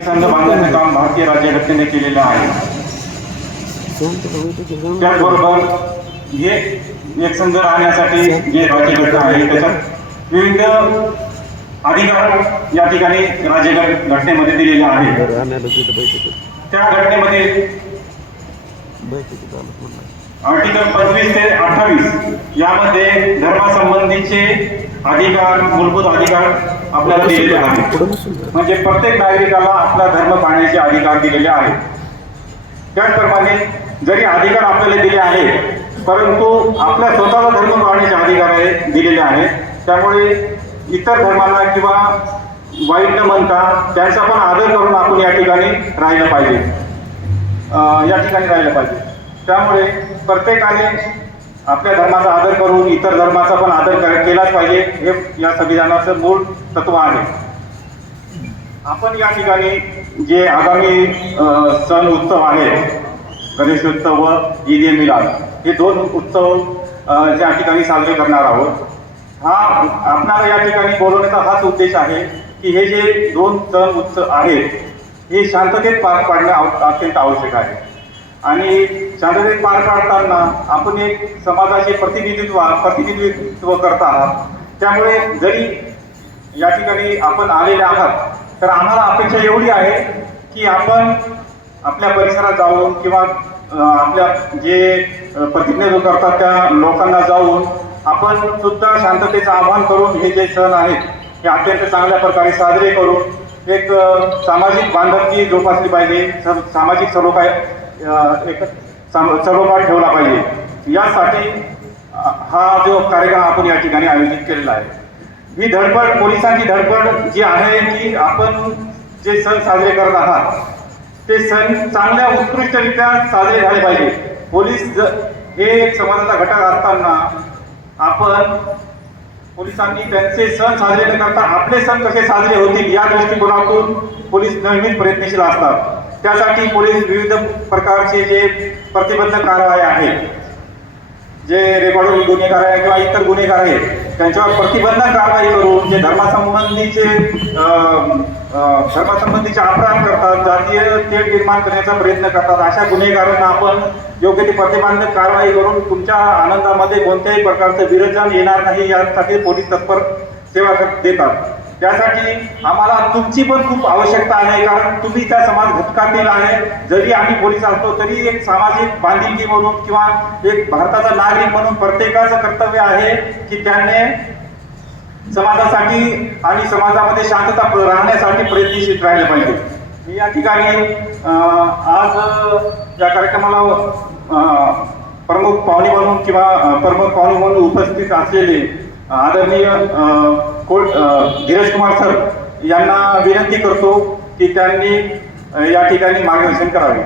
संघ बांधण्याचं काम भारतीय राज्यघटनेने केलेलं आहे. त्याचबरोबर हे राहण्यासाठी जे आहे, त्याच्यात विविध अधिकार या ठिकाणी राज्यघट घटनेमध्ये दिलेले त्या घटनेमध्ये आर्टिकल पंचवीस ते अठ्ठावीस यामध्ये धर्मासंबंधीचे अधिकार मूलभूत अधिकार आपल्याला दिलेले आहेत. म्हणजे प्रत्येक नागरिकाला आपला धर्म पाळण्याचे अधिकार दिलेले आहेत. त्याचप्रमाणे जरी अधिकार आपल्याला दिले आहेत परंतु आपल्या स्वतःला धर्म पाळण्याचे अधिकार आहे दिलेले आहेत. त्यामुळे इतर धर्माला किंवा वाईट न म्हणता त्यांचा पण आदर करून आपण या ठिकाणी राहिलं पाहिजे. या ठिकाणी राहिलं पाहिजे. त्यामुळे प्रत्येकाने आपल्या धर्माचा आदर करून इतर धर्माचा पण आदर केलाच पाहिजे. हे या संविधानाचं मूळ तत्व आहे. आपण या ठिकाणी जे आगामी सण उत्सव आहेत गणेशोत्सव व ईद ए मिलाद हे दोन उत्सव या ठिकाणी साजरे करणार आहोत हा आपणाला या ठिकाणी बोलवण्याचा हाच उद्देश आहे की हे जे दोन सण उत्सव आहेत हे शांततेत पार पाडणं आव- अत्यंत आवश्यक आहे. आणि शांततेत पार पाडताना आपण एक समाजाचे प्रतिनिधित्व प्रतिनिधित्व करत आहात. त्यामुळे जरी या ठिकाणी आपण आलेले आहात तर आम्हाला अपेक्षा एवढी आहे की आपण आपल्या परिसरात जाऊन किंवा आपल्या जे प्रतिज्ञा प्रतिनिधित्व करतात त्या लोकांना जाऊन आपण सुद्धा शांततेचं आवाहन करून हे जे सण आहेत हे अत्यंत चांगल्या प्रकारे साजरे करून एक सामाजिक बांधवकी जोपासली पाहिजे. स- सामाजिक सर्व काय एक साम- ठेवला पाहिजे. यासाठी हा जो कार्यक्रम आपण या ठिकाणी आयोजित केलेला आहे. ही धडपड पोलिसांची धडपड जी आहे की आपण जे सण साजरे करत आहात ते सण चांगल्या उत्कृष्टरित्या साजरे झाले पाहिजे. पोलीस ज- हे एक समाजाचा घटक असताना आपण पोलिसांनी त्यांचे सण साजरे न करता आपले सण कसे साजरे होतील या दृष्टिकोनातून पोलीस नेहमीच प्रयत्नशील असतात. त्यासाठी पोलीस विविध प्रकारचे जे प्रतिबंध कारवाई आहेत जे रेकॉर्ड गुन्हेगार आहे किंवा इतर गुन्हेगार आहेत त्यांच्यावर प्रतिबंध कारवाई करून जे धर्मासंबंधीचे धर्मासंबंधीचे अपराध करतात जातीय तेढ निर्माण करण्याचा प्रयत्न करतात अशा गुन्हेगारांना आपण योग्य ती प्रतिबंधक कारवाई करून तुमच्या आनंदामध्ये कोणत्याही प्रकारचं विरजन येणार नाही यासाठी पोलीस तत्पर सेवा देतात. त्यासाठी आम्हाला तुमची पण खूप आवश्यकता आहे कारण तुम्ही त्या समाज घटकातील आहे. जरी आम्ही पोलीस असतो तरी एक सामाजिक बांधिलकी म्हणून किंवा एक भारताचा नागरिक म्हणून प्रत्येकाचं कर्तव्य आहे की त्याने समाजासाठी आणि समाजामध्ये शांतता राहण्यासाठी प्रयत्नशील राहिले पाहिजे. मी या ठिकाणी आज या कार्यक्रमाला प्रमुख पाहुणे म्हणून किंवा प्रमुख पाहुणे म्हणून उपस्थित असलेले आदरणीय कोण धीरज कुमार सर यांना विनंती करतो की त्यांनी या ठिकाणी मार्गदर्शन करावे.